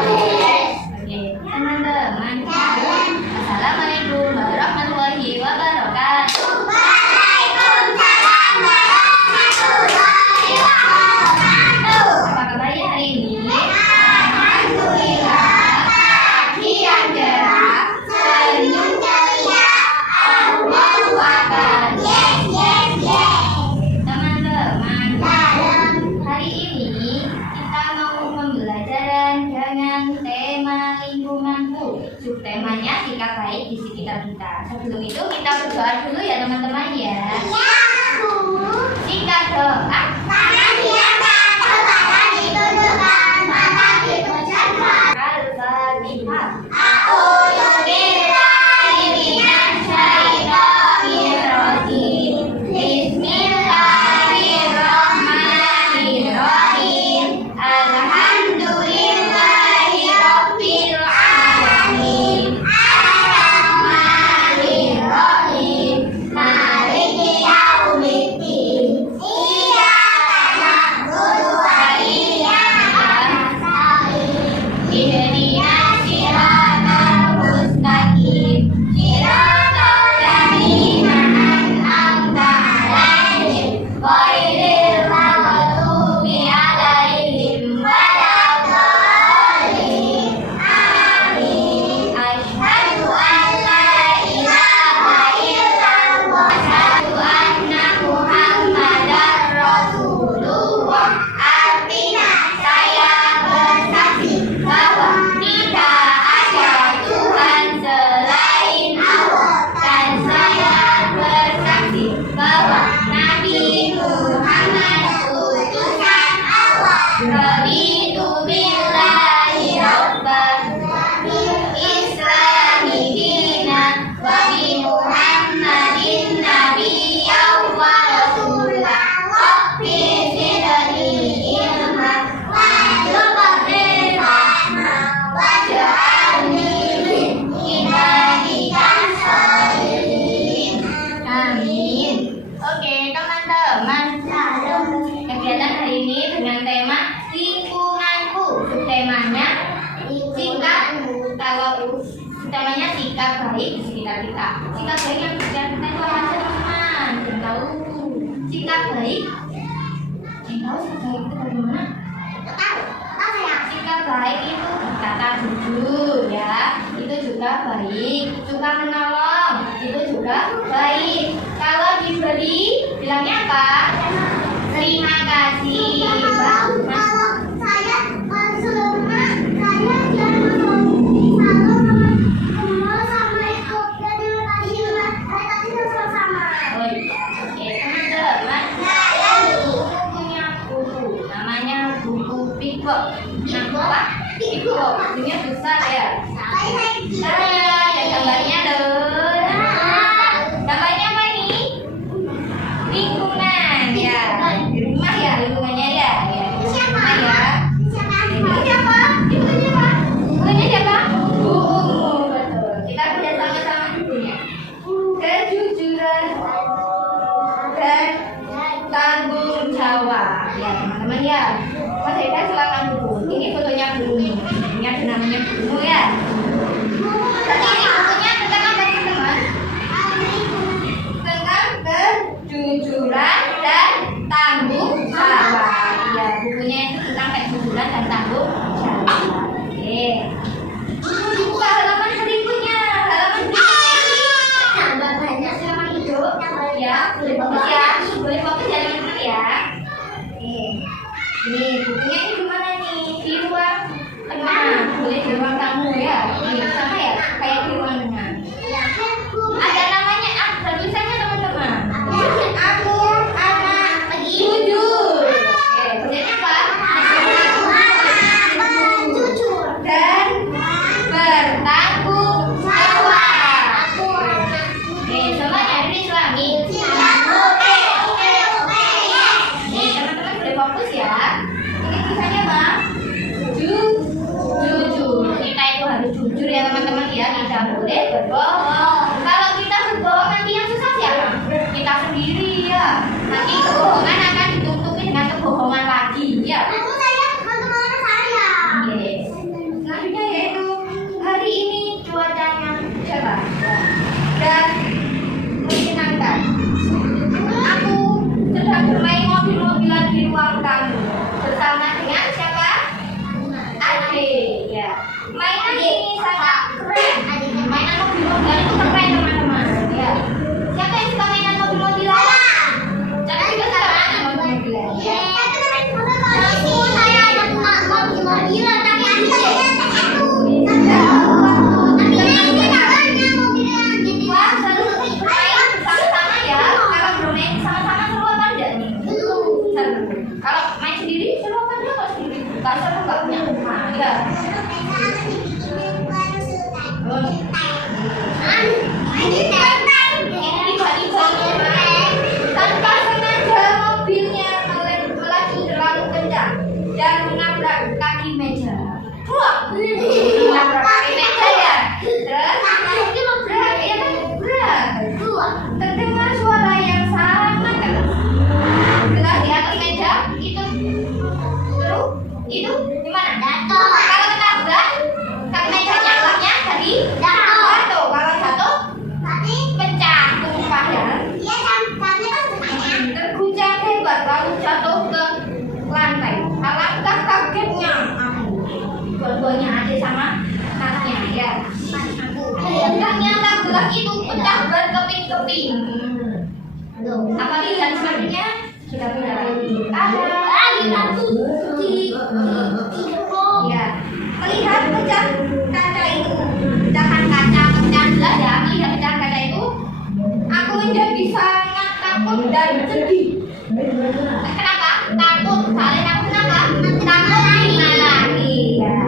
Oke, teman-teman. Assalamualaikum warahmatullahi wabarakatuh. Waalaikumsalam warahmatullahi wabarakatuh. Apa kabarnya hari ini? Alhamdulillah, pagi yang cerah, senyum ceria, Allahu Akbar. Yes, yes, yes. Teman-teman, hari ini kita mau pembelajaran dengan tema lingkunganku. Subtemanya sikap baik di sekitar kita. Sebelum itu kita berdoa dulu ya teman-teman ya. Ya, Bu. Singkat doa. Tangan di atas, kepala ditundukkan, mata dipejamkan. Al-Fatihah. A'udzu billahi minasy syaithanir rajim. Bismillahirrahmanirrahim. Alhamdulillahi rabbil alamin. Ar-Rahmanir-Rahim. Maliki yaumiddin. Iyyaka na'budu wa iyyaka nasta'in. Ihdinas siratal mustaqim. Siratal ladzina an'amta 'alaihim ghairil maghdubi 'alaihim waladdallin. Amin. Asyhadu an la ilaha illallah. Asyhadu anna Muhammadar Rasulullah. Artinya saya bersaksi bahwa tidak ada Tuhan selain Allah, dan saya bersaksi bahwa Nabi Muhammad utusan Allah. Raditu billahi rabban wa bil islami dinan wa bi Muhammadin nabiyyan wa rasulah. Rabbi zidni ilman warzuqni fahma waj'alni min ibadikas sholihin. Amin. Oke, teman-teman. Kegiatan hari ini dengan tema lingkunganku. Temanya sikap. Kalau temanya sikap baik di sekitar kita. Sikap baik yang di sekitar kita itu apa aja teman-teman? Belum tahu. Sikap baik. Yang tahu sikap baik itu bagaimana? Sikap baik itu berkata jujur ya, itu juga baik. Suka menolong, itu juga baik. Kalau diberi, bilangnya apa? Terima kasih. Mas. Oh iya. Oke, teman-teman. Buku punya buku, namanya buku Pico. Nah, apa? Pico. Bukunya besar ya. Ada gambarnya loh. Gambarnya apa ini? Lingkungan ya. Di rumah ya, lingkungannya ya. Ya, di rumah ya. Bukunya siapa? Buku. Betul. Kita bisa sama-sama bukunya. Kejujuran dan tanggung jawab ya teman-teman ya. Mas Eda silakan buku. Ini fotonya buku. Ini ada namanya buku ya. Jadi ini bukunya tentang apa teman-teman? Tentang kejujuran dan tanggung jawab. Ya, bukunya itu tentang kejujuran dan tanggung jawab. Oke. Buka halaman berikutnya. Halaman berikutnya. Halaman hijau. Ya, boleh fokus ya. Boleh fokus ya teman-teman ya. Oke. Ini bukunya ini di mana nih? Di ruang tengah. Boleh di ruang tamu ya. Ini sama ya, kayak di ruang tengah. Ada namanya, ada tulisannya teman-teman. Aku anak jujur. Oke, tulisannya apa? kaki meja. Nabrak kaki meja ya. Terus berat, ya kan berat. Terdengar suara yang sangat keras di atas meja. Itu gimana? Jatuh. Kalau ketabrak, kaki mejanya angkatnya jadi jatuh. Kalau jatuh, pecah, tumpah ya. Terguncang hebat lalu jatuh ke lantai. Alangkah kagetnya aku. Dua-duanya adik sama kakaknya ya. Ternyata gelas itu pecah berkeping-keping. Apa pilihan selanjutnya? Kita pindah lagi. Ya, melihat pecah kaca itu, pecahan kaca, pecahan gelas ya, melihat pecahan kaca itu, aku menjadi sangat takut dan sedih. Kenapa? Takut. Soalnya aku kenapa? Takut dimarahi. Ya.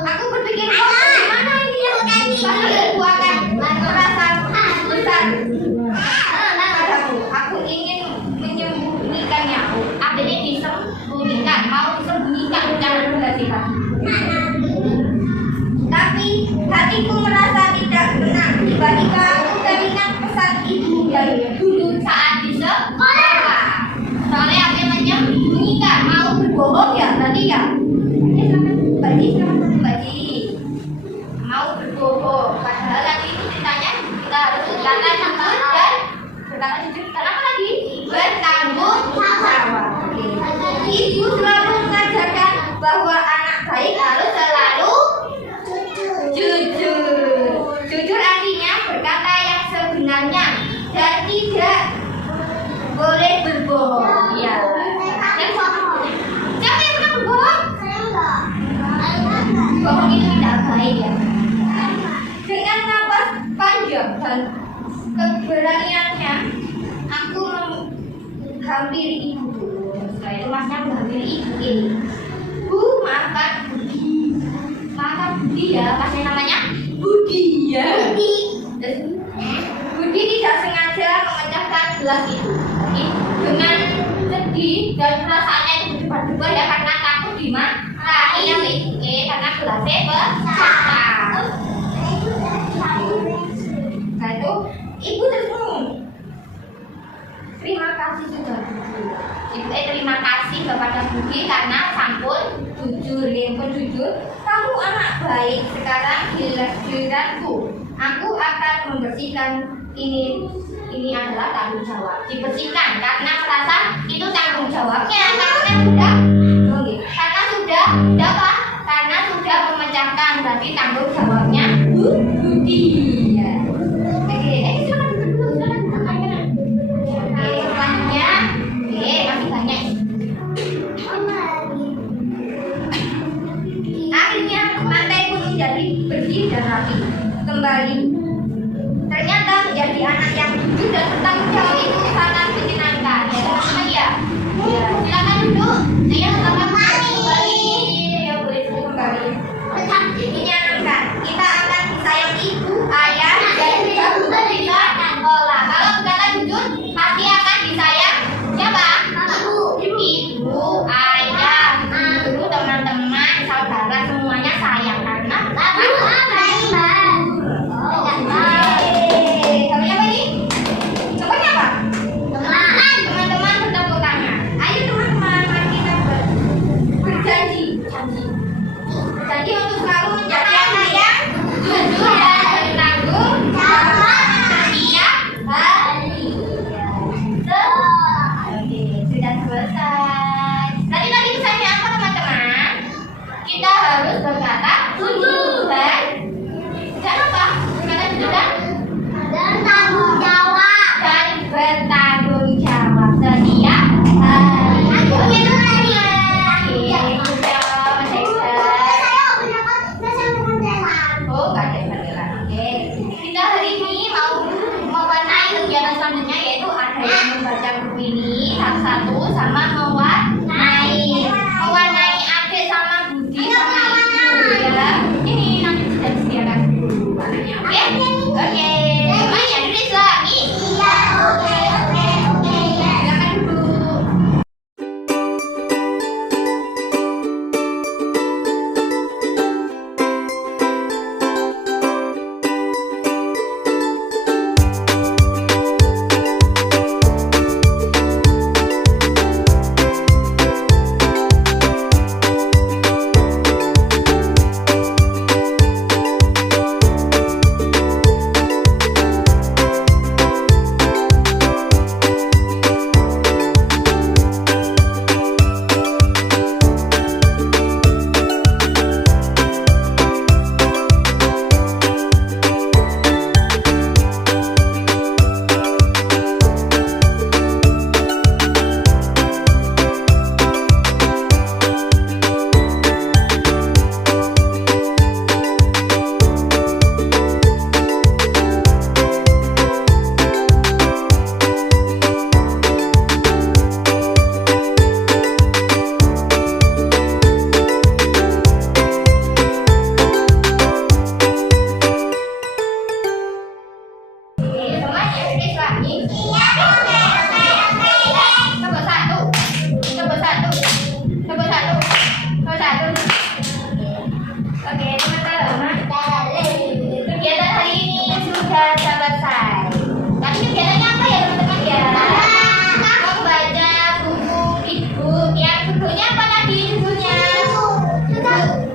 Aku berpikir, gimana ini ya? Pasti ibu akan merasa besar. Aku ingin menyembunyikannya. Apa ini disembunyikan? Mau disembunyikan pecahan gelas itu. Tapi hatiku merasa tidak tenang. Tiba-tiba aku teringat pesan ibu yang dulu saat di sekolah. Soalnya aku menyembunyikan, mau berbohong ya, berarti ya. Baji, mau berbohong. Padahal lagi itu ceritanya kita harus berkata jujur dan berkata jujur. Apa lagi? Bertanggung jawab. Ibu selalu mengajarkan bahwa anak baik harus selalu jujur. Jujur artinya berkata yang sebenarnya dan tidak boleh berbohong. Ya. Siapa yang pernah berbohong? Bohong itu tidak baik ya. Dengan napas panjang dan keberaniannya, aku menghampiri ibu. Setelah itu masnya menghampiri ibu ini. Bu, maafkan Budi. Maafkan Budi ya, masnya namanya Budi ya. Budi tidak sengaja memecahkan gelas itu. Dengan sedih dan perasaannya itu berdebar-debar ya, karena takut dimarahi yang karena gelasnya pecah. Nah itu ibu tersenyum. Terima kasih sudah jujur. Terima kasih kepada Budi karena sampun jujur, jujur. Kamu anak baik. Sekarang giliranku. Aku akan membersihkan ini adalah tanggung jawab. Dibersihkan karena merasa itu tanggung jawabnya. Karena sudah memecahkan, berarti tanggung jawabnya Budi. Ya. Oke, silakan duduk dulu, silakan. Oke, selanjutnya, masih banyak. Akhirnya lantai pun menjadi bersih dan rapi kembali. Ternyata menjadi anak yang jujur dan bertanggung jawab itu sangat menyenangkan. Ya, teman-teman ya. Silakan duduk. Ayo selamat kembali. Ya, boleh duduk kembali. Menyenangkan. Kita akan disayang ibu, ayah, dan juga guru kita sekolah. Kalau berkata jujur, pasti akan disayang siapa? Ibu, ayah, guru, teman-teman, saudara, semuanya sayang karena jadi untuk selalu menjadi anak yang jujur dan bertanggung jawab setiap hari. Oke, sudah selesai. Tadi pesannya apa teman-teman? Kita harus berkata jujur dan apa? Berkata jujur dan tanggung jawab. Dan bertanggung jawab setiap hari. Kita hari ini mau mewarnai kegiatan selanjutnya, yaitu ada yang membaca buku ini satu-satu sama mewarnai adik sama Budi sama ibu ya. Ini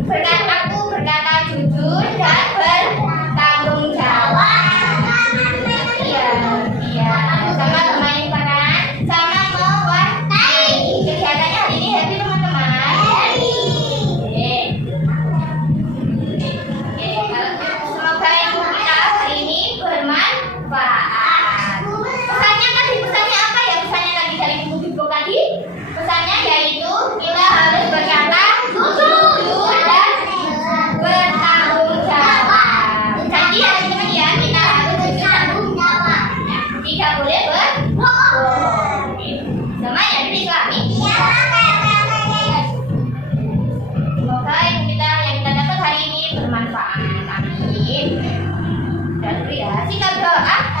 Aku berkata jujur dan bertanggung jawab. Iya, iya. Sama bermain peran, sama mewarnai. Kegiatannya hari ini happy teman-teman. Oke. Oke, semoga ilmu kita hari ini bermanfaat. Pesannya tadi, pesannya apa ya? Pesannya tadi dari buku tadi. Pesannya yaitu kita harus berkata jujur dan bertanggung jawab. Jadi ya teman-teman ya, kita harus jujur dan bertanggung jawab. Tidak boleh berbohong. Sama ya di Islami. Semoga ilmu kita yang kita dapat hari ini bermanfaat. Amin. Dan dulu ya, sikap doa.